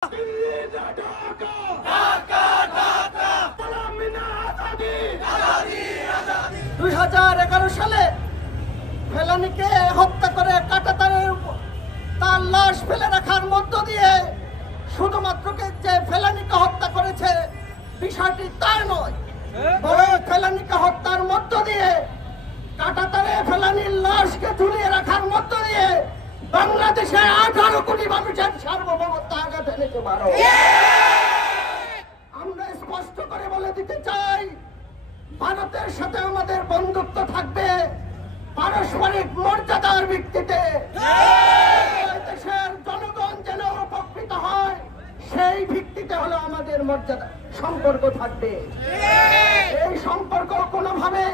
2011 সালে ফেলানীকে হত্যা করে কাঁটাতারের তার লাশ ফেলে রাখার মধ্য দিয়ে শুধুমাত্র যে ফেলানীকে হত্যা করেছে বিষয়টি তাই নয়, বরং ফেলানীকে হত্যার মধ্য দিয়ে কাঁটাতারে ফেলানীর লাশকে ঝুলিয়ে রাখার মধ্য দিয়ে বাংলাদেশের 18 কোটি মানুষের সার্বভৌমত্ব আঘাত এনেছে ভারত। আমরা স্পষ্ট করে বলে দিতে চাই, ভারতের সাথে আমাদের বন্ধুত্ব থাকবে পারস্পরিক মর্যাদার ভিত্তিতে। দেশের জনগণ যেন উপকৃত হয় সেই ভিত্তিতে হলো আমাদের মর্যাদা সম্পর্ক থাকবে। এই সম্পর্ক কোনোভাবে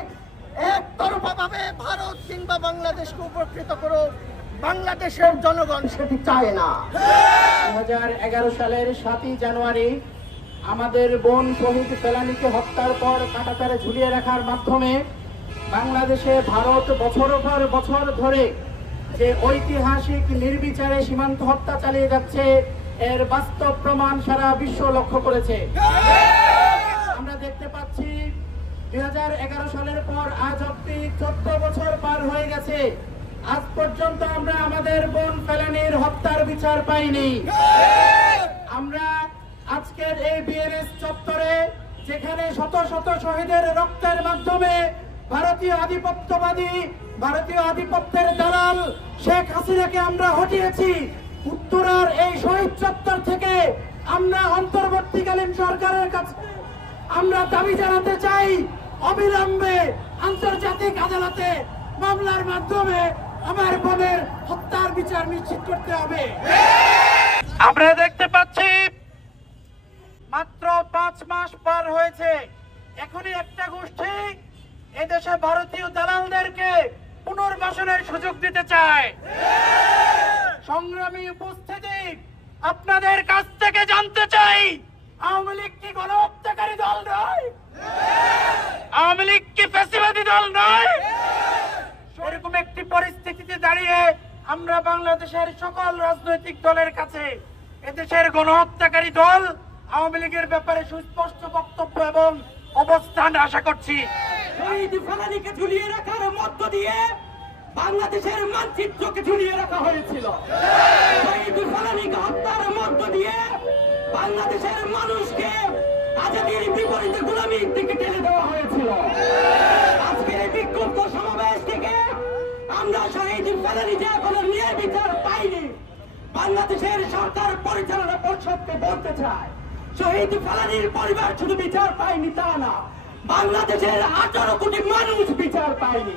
একতরফা ভাবে ভারত কিংবা বাংলাদেশকে উপকৃত করুক বাংলাদেশের জনগণ সেটি চায় না। 2011 সালের 7ই জানুয়ারি আমাদের বোন শহীদ ফেলানীকে হত্যার পর কাঁটাতারে ঝুলিয়ে রাখার মাধ্যমে বাংলাদেশে ভারত বছরের পর বছর ধরে যে ঐতিহাসিক নির্বিচারে সীমান্ত হত্যা চালিয়ে যাচ্ছে এর বাস্তব প্রমাণ সারা বিশ্ব লক্ষ্য করেছে। আমরা দেখতে পাচ্ছি 2011 সালের পর আজ অব্দি 14 বছর পার হয়ে গেছে, আজ পর্যন্ত আমরা আমাদের বোন ফেলানীর হত্যার বিচার পাইনি। আমরা আজকের এই বিএনএস চত্বরে যেখানে শত শত শহীদের রক্তের মাধ্যমে ভারতীয় আধিপত্যের দালাল শেখ হাসিনাকে আমরা হটিয়েছি, উত্তরার এই শহীদ চত্বর থেকে আমরা অন্তর্বর্তীকালীন সরকারের কাছে আমরা দাবি জানাতে চাই, অবিলম্বে আন্তর্জাতিক আদালতে মামলার মাধ্যমে আমার বোনের হত্যার বিচার নিশ্চিত করতে হবে। আমরা দেখতে পাচ্ছি মাত্র 5 মাস পার হয়েছে, এখনই একটা গোষ্ঠী এদেশে ভারতীয় দালালদেরকে পুনর্বাসনের সুযোগ দিতে চায়। সংগ্রামী উপস্থিতি, আপনাদের কাছ থেকে জানতে চাই, আওয়ামী লীগ কি গণহত্যাকারী দল নয়? আওয়ামী লীগ কি ফ্যাসিবাদী দল নয়? এরকম একটি পরিস্থিতিতে দাঁড়িয়ে আমরা বাংলাদেশের সকল রাজনৈতিক দলের কাছে এদেশের গণহত্যাকারী দল আওয়ামী লীগের ব্যাপারে সুস্পষ্ট বক্তব্য এবং অবস্থান আশা করছি। শহীদ ফেলানীকে ঝুলিয়ে রাখার মধ্য দিয়ে বাংলাদেশের মানচিত্রকে ঝুলিয়ে রাখা হয়েছিল। শহীদ ফেলানীকে হত্যার মধ্য দিয়ে বাংলাদেশের মানুষকে আজাদির বিপরীতে গোলামির দিকে ঠেলে দেওয়া হয়েছিল। আজকের এই বিক্ষুব্ধ সমাবেশ থেকে আমরা শহীদ ফেলানী যে কোনো ন্যায় বিচার পাইনি, বাংলাদেশের সরকার পরিচালনা পরিষদকে বলতে চায়, শহীদ ফেলানীর পরিবার শুধু বিচার পায়নি তা না, বাংলাদেশের 18 কোটি মানুষ বিচার পায়নি।